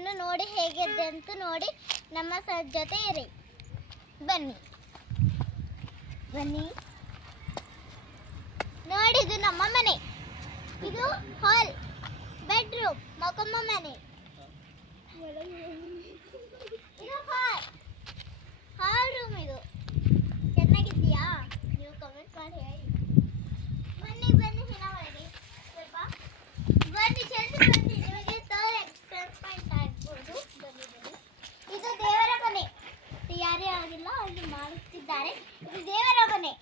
ಮನೆಯನ್ನು ನೋಡಿ ಹೇಗಿದೆ ಅಂತ ನೋಡಿ ನಮ್ಮ ಜೊತೆ ಇರಿ. ಬನ್ನಿ ಬನ್ನಿ ನೋಡಿ, ಇದು ನಮ್ಮ ಮನೆ. ಇದು ಹಾಲ್, ಬೆಡ್ರೂಮ್, ಮಕ್ಕಮ್ಮ ಮನೆ. ಇದು ಹಾಲ್ ರೂಮ್. ಇದು ಚೆನ್ನಾಗಿದೆಯಾ? ನೀವು ಕಮೆಂಟ್ ಮಾಡಿ ಹೇಳಿ. ಬನ್ನಿ ಬನ್ನಿ ಒಳಗೆ ಸ್ವಲ್ಪ ಬನ್ನಿ, ಜಲ್ದಿ ಬನ್ನಿ, ನಿಮಗೆ ಎಕ್ಸ್ಪೆರಿಮೆಂಟ್ ಆಗ್ಬೋದು. ಬನ್ನಿ ಬನ್ನಿ. ಇದು ದೇವರ ಮನೆ, ಯಾರೇ ಆಗಿಲ್ಲ ಅಲ್ಲಿ ಮಾಡುತ್ತಿದ್ದಾರೆ. ಇದು ದೇವರ ಮನೆ,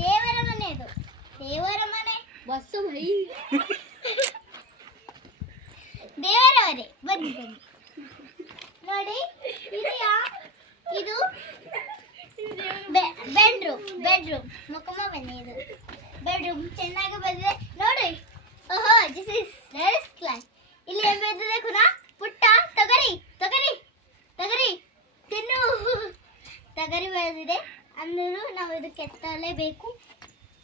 ದೇವರ ಮನೆ, ಇದು ದೇವರ ಮನೆ. ಬಸ್ಸು ಭೈ ದೇವರ ಮನೆ. ಬನ್ನಿ ಬನ್ನಿ ನೋಡಿ. ಇದು ಬೆಡ್ರೂಮ್ ಮಕ್ಕಮ್ಮ ಮನೆ. ಇದು ಬೆಡ್ರೂಮ್ ಚೆನ್ನಾಗಿ ಬಂದಿದೆ ನೋಡಿ. ಓಹೋ, ದಿಸ್ ಇಸ್ ಲೇಡೀಸ್ ಕ್ಲಾಸ್. ಇಲ್ಲಿ ಏನು ಬಂದಿದೆ ಕುನಾ? ಪುಟ್ಟ ತೊಗರಿ ತೊಗರಿ ತೊಗರಿ ತಿನ್ನು. ತೊಗರಿ ಬೆಳೆದಿದೆ ಅಂದರೂ ನಾವು ಇದಕ್ಕೆ ಎತ್ತಲೇಬೇಕು.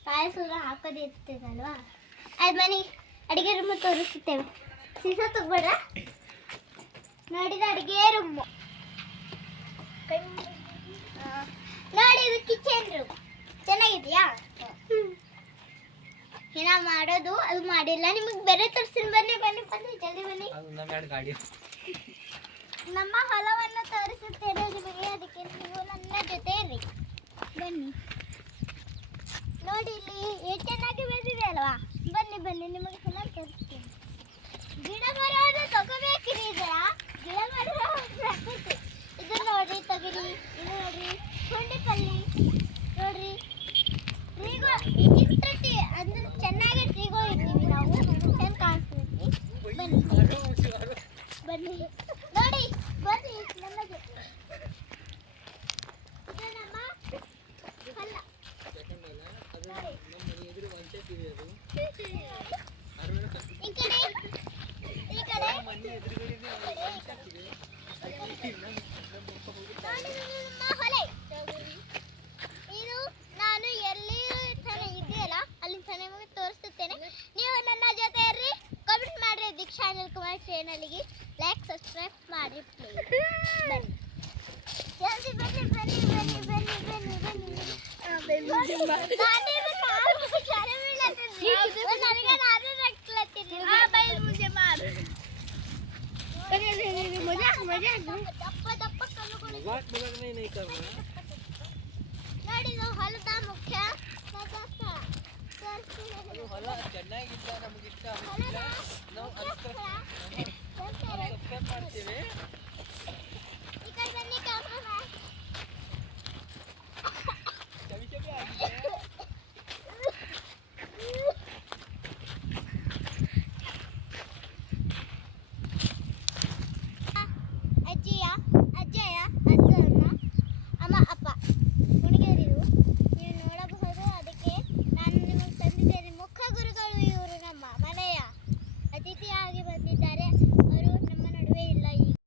ಪಾಯಸ ಹಾಕೋದು ಇರ್ತದಲ್ವಾ. ಅದು ಮನೆ ಅಡುಗೆ ರೂಮ್ ತೋರಿಸುತ್ತೇವೆ. ಸೀಸ ತಗೋಬೇಡ. ನೋಡಿದ ಅಡುಗೆ ರೂಮ್ ನೋಡಿ. ಇದು ಕಿಚನ್ ರೂಮ್ ಚೆನ್ನಾಗಿದೆಯಾ? ಏನ ಮಾಡೋದು ಅದು ಮಾಡಿಲ್ಲ. ನಿಮಗೆ ಬೇರೆ ತೋರಿಸ್ತೀನಿ. ಬನ್ನಿ ಬನ್ನಿ ಬನ್ನಿ, ಜಲ್ದಿ ಬನ್ನಿ. ನಮ್ಮ ಹೊಲವನ್ನು ತೋರಿಸುತ್ತೇನೆ ನಿಮಗೆ, ಅದಕ್ಕೆ ನೀವು ನನ್ನ ಜೊತೆ ಇರಿ. ಬನ್ನಿ ನೋಡಿ, ಇಲ್ಲಿ ಎಷ್ಟು ಚೆನ್ನಾಗಿ ಬೆಳೆದಿದೆ ಅಲ್ವಾ. ಬನ್ನಿ ಬನ್ನಿ, ನಿಮಗೆ ಚೆನ್ನಾಗಿ ತೋರಿಸ್ತೀನಿ. ಗಿಡ ಮರವನ್ನು ತಗೋಬೇಕಿರಿ. ಇದರ ಗಿಡ ಮರ ಪ್ರಕೃತಿ. ಇದು ನೋಡ್ರಿ ತೊಗರಿ, ಇದು ನೋಡ್ರಿ ಪುಂಡಿಪಲ್ಲಿ, ನೋಡ್ರಿ ಟ್ರೀಗೋ. ಇಟ್ಟಿರ್ತಿ ಅಂದ್ರೆ ಚೆನ್ನಾಗಿ ಟ್ರೀಗೋ ಇರ್ತೀವಿ ನಾವು, ಚೆನ್ನಾಗಿ ಕಾಣಿಸ್ತೀವಿ. ಬನ್ನಿ ಬನ್ನಿ ನೋಡಿ, ಬನ್ನಿ ನನ್ನ ಜೊತೆ. ಇದು ನಮ್ಮ ಹೊಲ. ಈ ಕಡೆ ಈ ಕಡೆ ಇದು ನಾನು ಎಲ್ಲಿ ಇದೆಯಲ್ಲ ಅಲ್ಲಿ ನಿಮಗೆ ತೋರಿಸುತ್ತೇನೆ. ನೀವು ನನ್ನ ಜೊತೆ ಇರ್ರಿ. ಕಮೆಂಟ್ ಮಾಡ್ರಿ ದೀಕ್ಷಾ ಅನಿಲ್ ಕುಮಾರ್ ಚಾನಲ್ಗೆ ಲೈಕ್ ಸಬ್ಸ್ಕ್ರೈಬ್ ಮಾಡಿ ಪ್ಲೀಸ್. ಬನ್ನಿ ಜಲ್ದಿ ಬನ್ನಿ ಬನ್ನಿ ಬನ್ನಿ ಬನ್ನಿ ಬನ್ನಿ ಬನ್ನಿ. ನೋಡಿ, ಇದು ಹೊಲದ ಮುಖ್ಯ ಹೊಲ ಚೆನ್ನಾಗಿಲ್ಲ, ನಮಗೆ ಇಷ್ಟ. ನಾವು